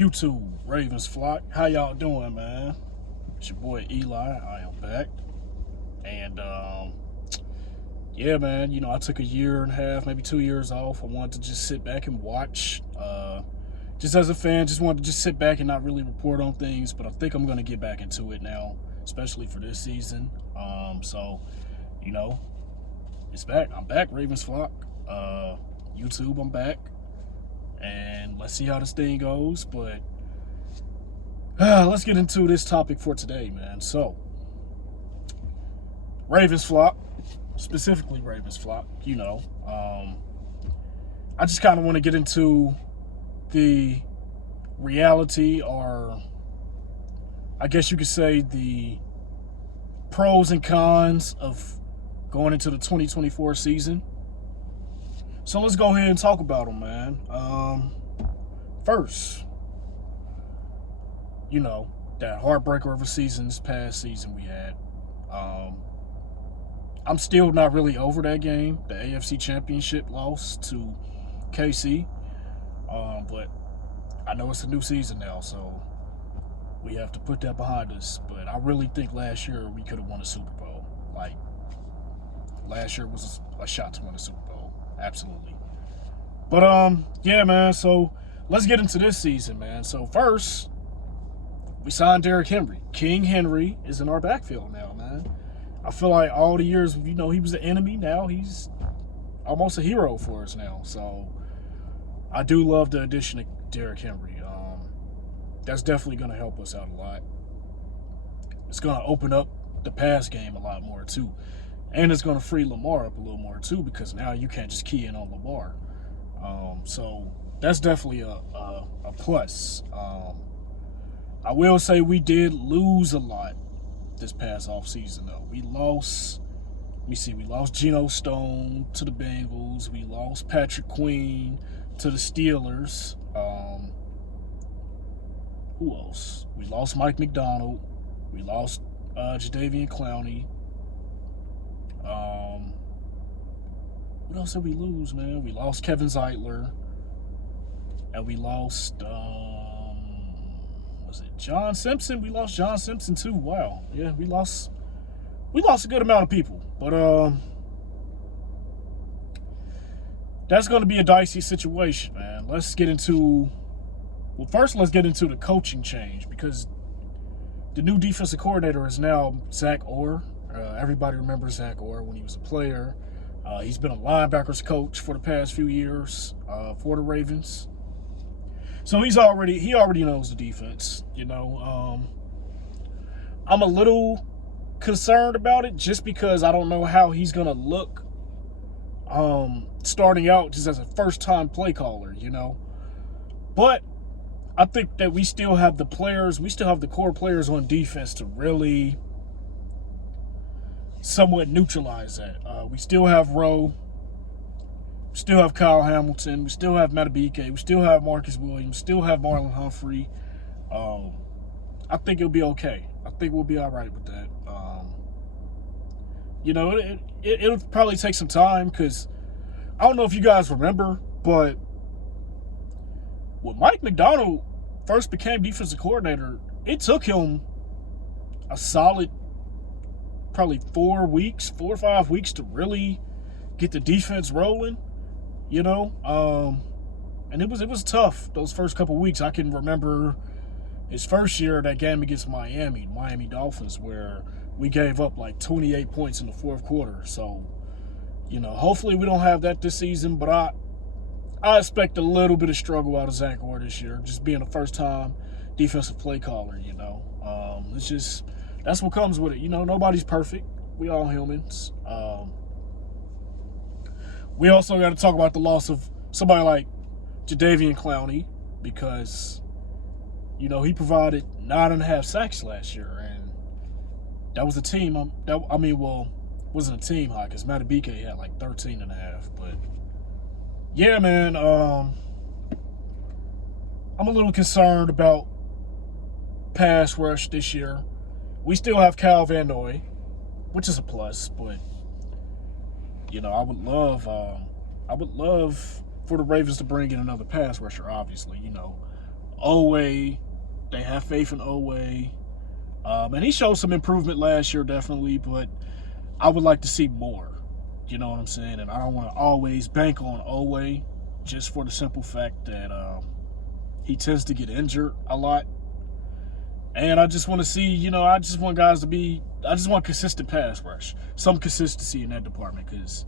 YouTube, Ravens flock. How y'all doing, man? It's your boy Eli. I am back. And yeah, man, I took a year and a half, maybe 2 years off. I wanted to just sit back and watch. Just as a fan, just wanted to just sit back and not really report on things. But I think I'm gonna get back into it now, especially for this season. So, you know, it's back. I'm back, Ravens flock. YouTube, I'm back. And let's see how this thing goes. But let's get into this topic for today, man. So, Ravens flock, specifically Ravens flock, I just kind of want to get into the reality, or I guess you could say the pros and cons of going into the 2024 season. So let's go ahead and talk about them, man. First, that heartbreaker of a season, this past season we had. I'm still not really over that game, the AFC Championship loss to KC. But I know it's a new season now, so we have to put that behind us. But I really think last year we could have won a Super Bowl. Like, last year was a shot to win a Super Bowl. Absolutely. But, yeah, man, so let's get into this season, man. So, first, we signed Derrick Henry. King Henry is in our backfield now, man. I feel like all the years, he was the enemy. Now he's almost a hero for us now. So, I do love the addition of Derrick Henry. That's definitely going to help us out a lot. It's going to open up the pass game a lot more, too. And it's going to free Lamar up a little more, too, because now you can't just key in on Lamar. So that's definitely a plus. I will say we did lose a lot this past offseason, though. We lost Geno Stone to the Bengals. We lost Patrick Queen to the Steelers. Who else? We lost Mike McDonald. We lost Jadeveon Clowney. What else did we lose, man? We lost Kevin Zeitler. And we lost, was it John Simpson? We lost John Simpson, too. Wow. Yeah, we lost a good amount of people. But, that's going to be a dicey situation, man. Let's get into the coaching change, because the new defensive coordinator is now Zach Orr. Everybody remembers Zach Orr when he was a player. He's been a linebackers coach for the past few years for the Ravens. So he already knows the defense. I'm a little concerned about it just because I don't know how he's gonna look starting out just as a first-time play caller. But I think that we still have the core players on defense to really somewhat neutralize that. We still have Rowe. We still have Kyle Hamilton. We still have Matabike. We still have Marcus Williams. Still have Marlon Humphrey. I think it'll be okay. I think we'll be all right with that. It'll probably take some time, because I don't know if you guys remember, but when Mike McDonald first became defensive coordinator, it took him a solid probably 4 or 5 weeks to really get the defense rolling, and it was tough those first couple weeks. I can remember his first year, that game against Miami Dolphins, where we gave up like 28 points in the fourth quarter. So, hopefully we don't have that this season, but I expect a little bit of struggle out of Zach Orr this year, just being a first-time defensive play caller. It's just, that's what comes with it. Nobody's perfect. We all humans. We also got to talk about the loss of somebody like Jadeveon Clowney, because, he provided 9.5 sacks last year, and that was a team. Wasn't a team high, because Matabike had like 13.5. But yeah, man, I'm a little concerned about pass rush this year. We still have Kyle Van Noy, which is a plus, but I would love for the Ravens to bring in another pass rusher. Obviously, Oweh, they have faith in Oweh. And he showed some improvement last year, definitely, but I would like to see more. You know what I'm saying? And I don't want to always bank on Oweh just for the simple fact that he tends to get injured a lot. And I just want to see, I just want guys to be, I just want consistent pass rush. Some consistency in that department because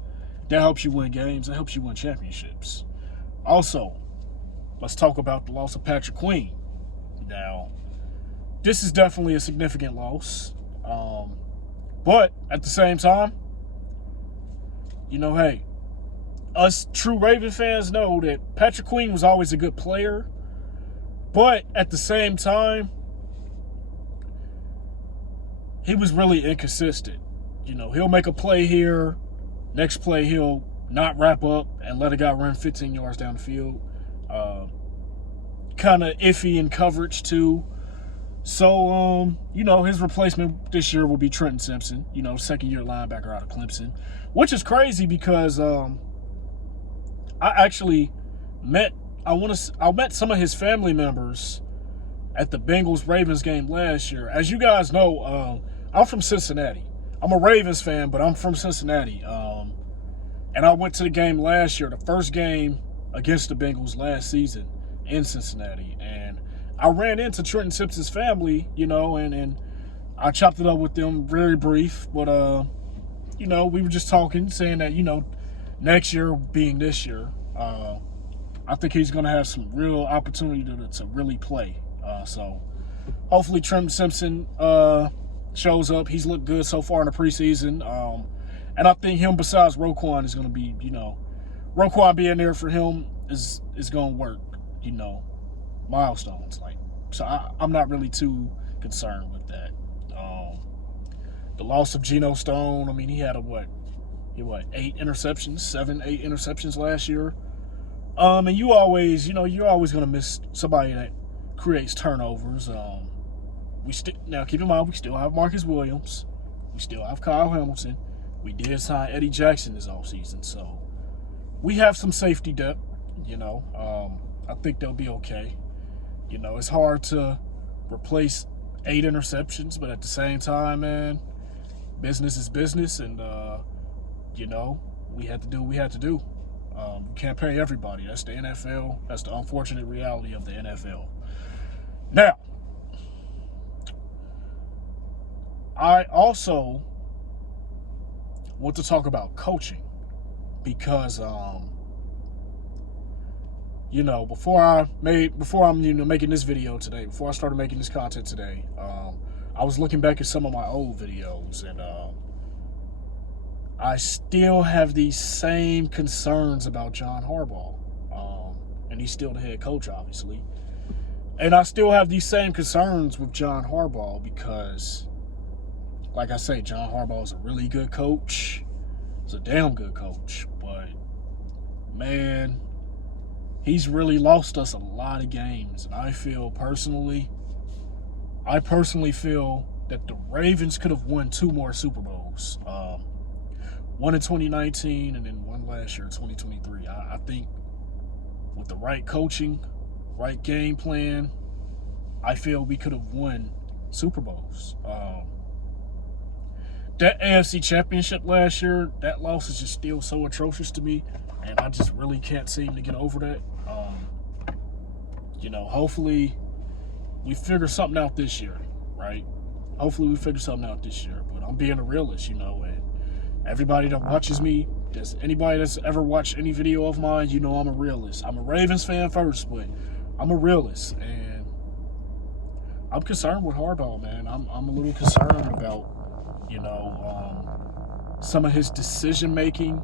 that helps you win games. That helps you win championships. Also, let's talk about the loss of Patrick Queen. Now, this is definitely a significant loss. But at the same time, hey, us true Raven fans know that Patrick Queen was always a good player. But at the same time, he was really inconsistent. He'll make a play here. Next play, he'll not wrap up and let a guy run 15 yards down the field. Kind of iffy in coverage, too. So, his replacement this year will be Trenton Simpson, second-year linebacker out of Clemson, which is crazy because I actually met some of his family members at the Bengals-Ravens game last year. As you guys know, I'm from Cincinnati. I'm a Ravens fan, but I'm from Cincinnati. And I went to the game last year, the first game against the Bengals last season in Cincinnati. And I ran into Trenton Simpson's family, and I chopped it up with them very brief. But, we were just talking, saying that, next year being this year, I think he's going to have some real opportunity to really play. So hopefully Trenton Simpson shows up. He's looked good so far in the preseason. And I think him besides Roquan is going to be, Roquan being there for him is going to work, milestones. So I'm not really too concerned with that. The loss of Geno Stone, he had 8 interceptions last year. And you're always going to miss somebody that creates turnovers. Now keep in mind, we still have Marcus Williams. We still have Kyle Hamilton. We did sign Eddie Jackson this offseason. So we have some safety depth, I think they'll be okay. It's hard to replace 8 interceptions, but at the same time, man, business is business, and, we had to do what we had to do. We can't pay everybody. That's the NFL. That's the unfortunate reality of the NFL. Now, I also want to talk about coaching because, before I'm making this video today, before I started making this content today, I was looking back at some of my old videos, and I still have these same concerns about John Harbaugh, and he's still the head coach, obviously. And I still have these same concerns with John Harbaugh because, like I say, John Harbaugh is a really good coach. He's a damn good coach, but man, he's really lost us a lot of games. And I personally feel that the Ravens could have won 2 more Super Bowls. One in 2019 and then one last year, 2023. I think with the right coaching, right game plan, I feel we could have won Super Bowls. That AFC Championship last year, that loss is just still so atrocious to me, and I just really can't seem to get over that. Hopefully we figure something out this year, right? Hopefully we figure something out this year, but I'm being a realist, and everybody that watches me, anybody that's ever watched any video of mine, I'm a realist. I'm a Ravens fan first, but I'm a realist, and I'm concerned with Harbaugh, man. I'm a little concerned about, some of his decision making,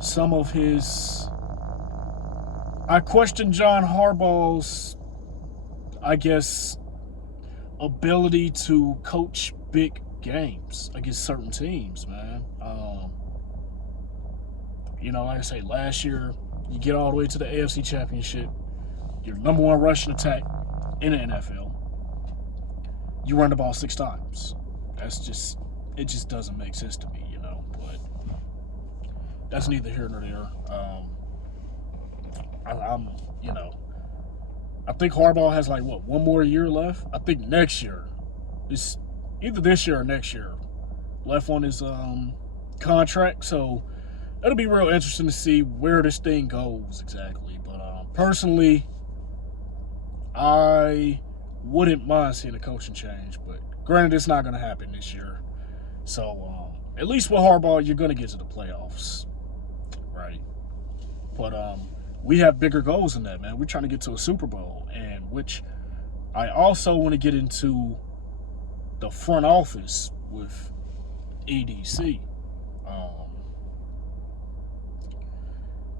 some of his. I question John Harbaugh's, ability to coach big games against certain teams, man. Like I say, last year, you get all the way to the AFC Championship, you're the number 1 rushing attack in the NFL. You run the ball 6 times. It just doesn't make sense to me, but that's neither here nor there. I think Harbaugh has like what, one more year left. I think next year, it's either this year or next year, left on his contract. So it'll be real interesting to see where this thing goes exactly. But personally, I wouldn't mind seeing a coaching change. But granted, it's not going to happen this year. So at least with Harbaugh, you're going to get to the playoffs, right? But we have bigger goals than that, man. We're trying to get to a Super Bowl, and which I also want to get into the front office with EDC. Um,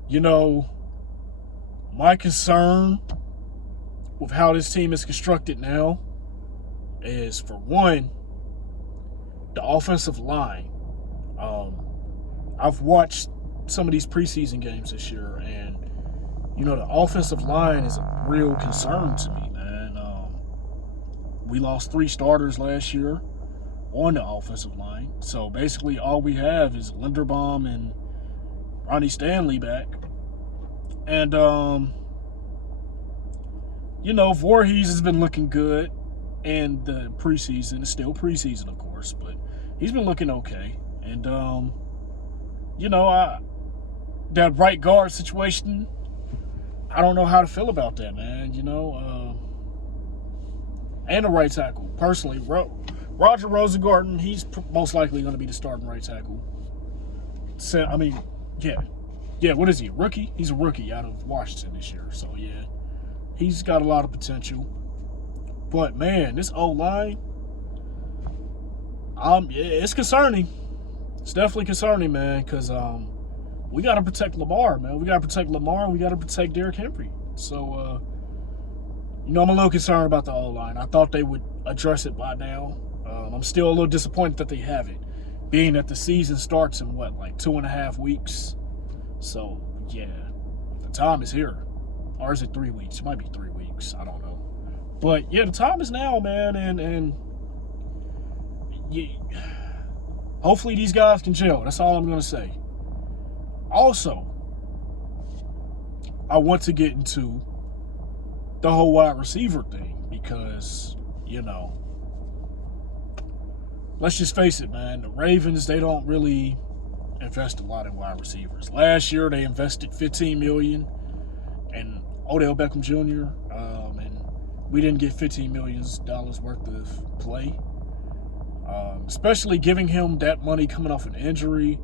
you know, my concern with how this team is constructed now is, for one, the offensive line. I've watched some of these preseason games this year, and the offensive line is a real concern to me, man. We lost 3 starters last year on the offensive line, so basically all we have is Linderbaum and Ronnie Stanley back, and Voorhees has been looking good in the preseason. It's still preseason, of course, but he's been looking okay, and that right guard situation, I don't know how to feel about that, man. And the right tackle. Personally, Roger Rosengarten, he's most likely going to be the starting right tackle. So, I mean, yeah. What is he? A rookie? He's a rookie out of Washington this year. So yeah, he's got a lot of potential. But man, this O-line, it's concerning. It's definitely concerning, man, because we got to protect Lamar, man. We got to protect Lamar, and we got to protect Derrick Henry. So, I'm a little concerned about the O-line. I thought they would address it by now. I'm still a little disappointed that they haven't, being that the season starts in, like 2.5 weeks. So, yeah, the time is here. Or is it 3 weeks? It might be 3 weeks. I don't know. But, yeah, the time is now, man, and yeah, hopefully these guys can gel. That's all I'm going to say. Also, I want to get into the whole wide receiver thing because, let's just face it, man. The Ravens, they don't really invest a lot in wide receivers. Last year, they invested $15 million in Odell Beckham Jr., and we didn't get $15 million worth of play. Especially giving him that money coming off an injury.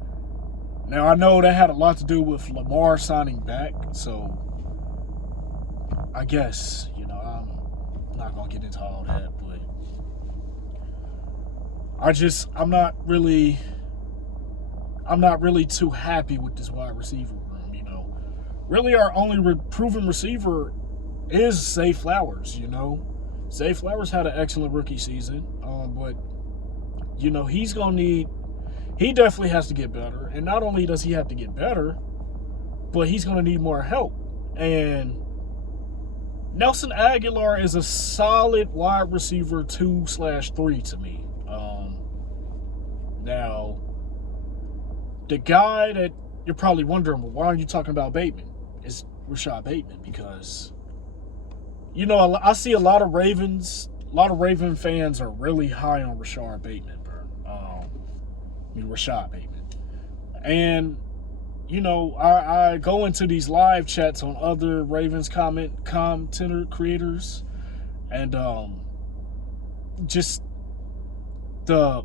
Now, I know that had a lot to do with Lamar signing back, so I guess, I'm not going to get into all that, but I'm not really too happy with this wide receiver room, Really, our only proven receiver is Zay Flowers, Zay Flowers had an excellent rookie season, but, he's going to need... He definitely has to get better. And not only does he have to get better, but he's going to need more help. And Nelson Aguilar is a solid wide receiver 2/3 to me. Now, the guy that you're probably wondering, well, why aren't you talking about Bateman? It's Rashad Bateman, because, I see a lot of Raven fans are really high on Rashad Bateman. Rashad Bateman. And, I go into these live chats on other Ravens commenter creators, and just the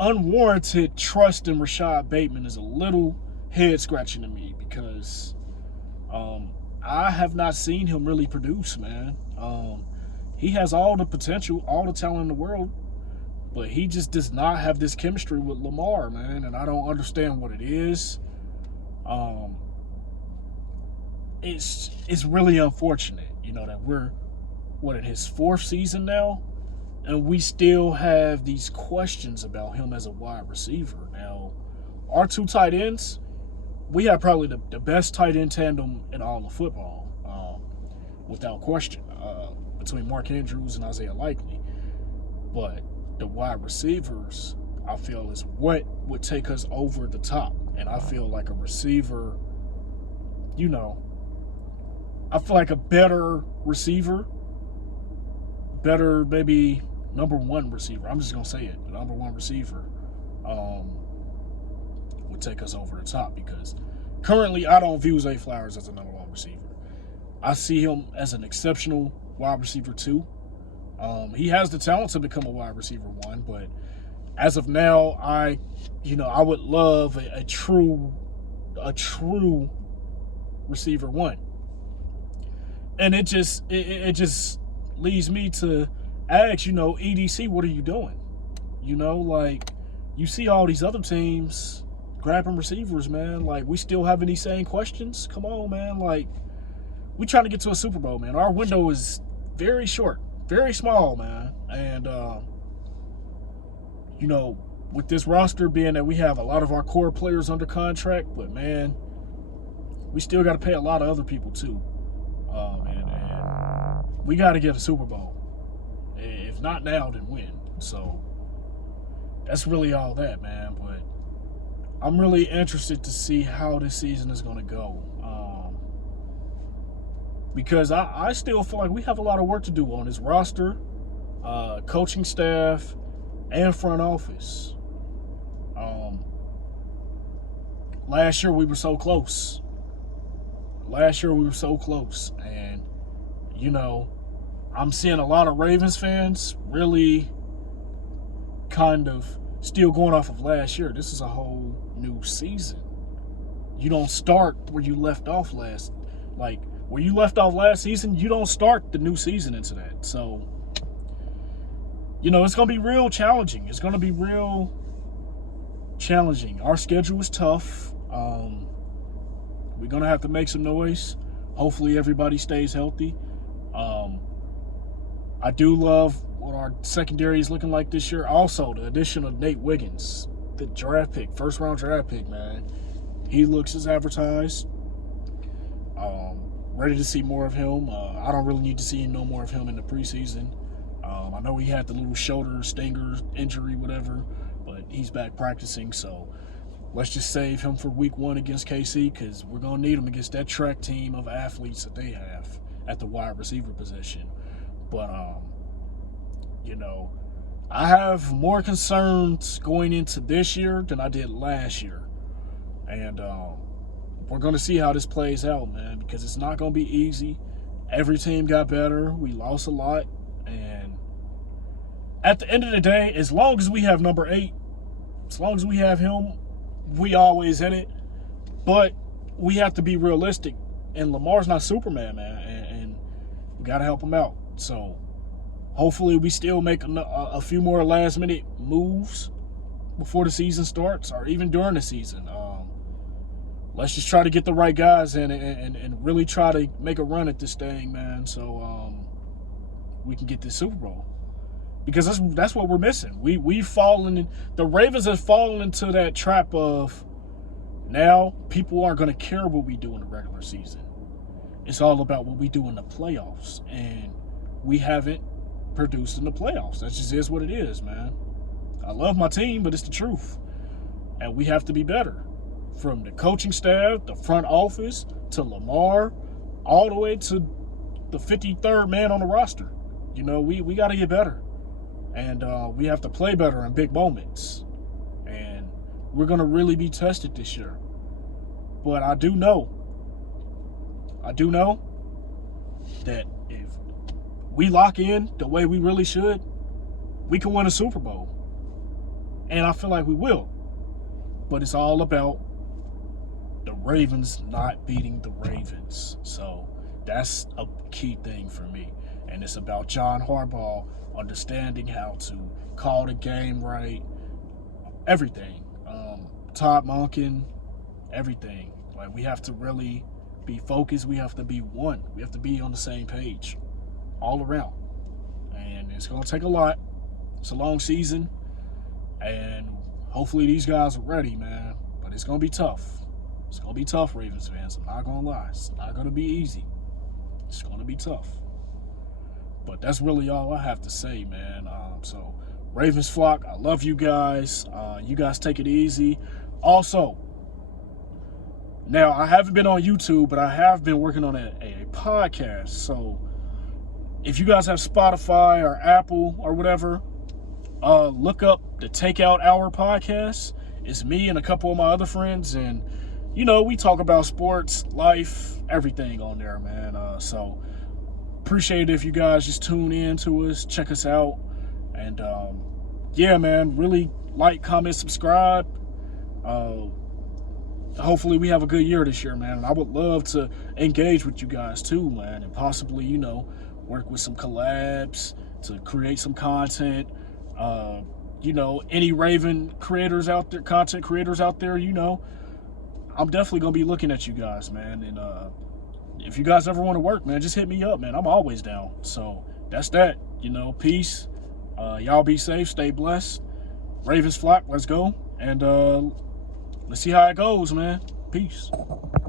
unwarranted trust in Rashad Bateman is a little head-scratching to me, because I have not seen him really produce, man. He has all the potential, all the talent in the world, but he just does not have this chemistry with Lamar, man, and I don't understand what it is. It's really unfortunate, that we're, in his 4th season now, and we still have these questions about him as a wide receiver. Now, our 2 tight ends, we have probably the best tight end tandem in all of football, without question, between Mark Andrews and Isaiah Likely. But the wide receivers, I feel, is what would take us over the top. And I feel like a receiver, I feel like a better receiver, better maybe number one receiver. I'm just gonna say it, the number one receiver, um, would take us over the top because currently I don't view Zay Flowers as a number one receiver. I see him as an exceptional wide receiver too. He has the talent to become a wide receiver one, but as of now, I would love a true receiver one, and it just leads me to ask, EDC, what are you doing? Like you see all these other teams grabbing receivers, man. Like we still having these same questions. Come on, man. Like we trying to get to a Super Bowl, man. Our window is very short, very small, man. And with this roster being that we have a lot of our core players under contract, but man, we still got to pay a lot of other people too. And we got to get a Super Bowl. If not now, then when? So that's really all that, man. But I'm really interested to see how this season is going to go. Because I still feel like we have a lot of work to do on this roster, coaching staff, and front office. Last year we were so close. And, I'm seeing a lot of Ravens fans really kind of still going off of last year. This is a whole new season. You don't start where you left off last season, you don't start the new season into that. So, it's going to be real challenging. Our schedule is tough. We're going to have to make some noise. Hopefully everybody stays healthy. I do love what our secondary is looking like this year. Also, the addition of Nate Wiggins, the first-round draft pick, man. He looks as advertised. Ready to see more of him. I don't really need to see no more of him in the preseason. I know he had the little shoulder stinger injury, whatever, but he's back practicing. So let's just save him for week 1 against KC because we're going to need him against that track team of athletes that they have at the wide receiver position. But, I have more concerns going into this year than I did last year. And we're going to see how this plays out, man, because it's not going to be easy. Every team got better. We lost a lot. And at the end of the day, as long as we have number 8, as long as we have him, we always in it. But we have to be realistic. And Lamar's not Superman, man. And we got to help him out. So hopefully we still make a few more last-minute moves before the season starts or even during the season. Let's just try to get the right guys in and really try to make a run at this thing, man, so we can get this Super Bowl. Because that's what we're missing. The Ravens have fallen into that trap of now people aren't going to care what we do in the regular season. It's all about what we do in the playoffs. And we haven't produced in the playoffs. That just is what it is, man. I love my team, but it's the truth. And we have to be better. From the coaching staff, the front office, to Lamar, all the way to the 53rd man on the roster. We got to get better. And we have to play better in big moments. And we're going to really be tested this year. But I do know that if we lock in the way we really should, we can win a Super Bowl. And I feel like we will. But it's all about the Ravens not beating the Ravens. So that's a key thing for me. And it's about John Harbaugh understanding how to call the game right. Everything. Todd Monken, everything. Like, we have to really be focused. We have to be one. We have to be on the same page all around. And it's going to take a lot. It's a long season. And hopefully these guys are ready, man. But it's going to be tough. It's going to be tough, Ravens fans. I'm not going to lie. It's not going to be easy. It's going to be tough. But that's really all I have to say, man. So, Ravens flock, I love you guys. You guys take it easy. Also, Now, I haven't been on YouTube, but I have been working on a podcast. So if you guys have Spotify or Apple or whatever, look up the Takeout Hour podcast. It's me and a couple of my other friends, and we talk about sports, life, everything on there, man. So appreciate it if you guys just tune in to us, check us out, and yeah, man, really like, comment, subscribe. Hopefully we have a good year this year, man. And I would love to engage with you guys too, man, and possibly, work with some collabs to create some content. Any Raven creators out there, content creators out there, I'm definitely gonna be looking at you guys, man. And if you guys ever want to work, man, just hit me up, man. I'm always down. So that's that. Peace. Y'all be safe, stay blessed. Ravens flock, let's go. And let's see how it goes, man. Peace.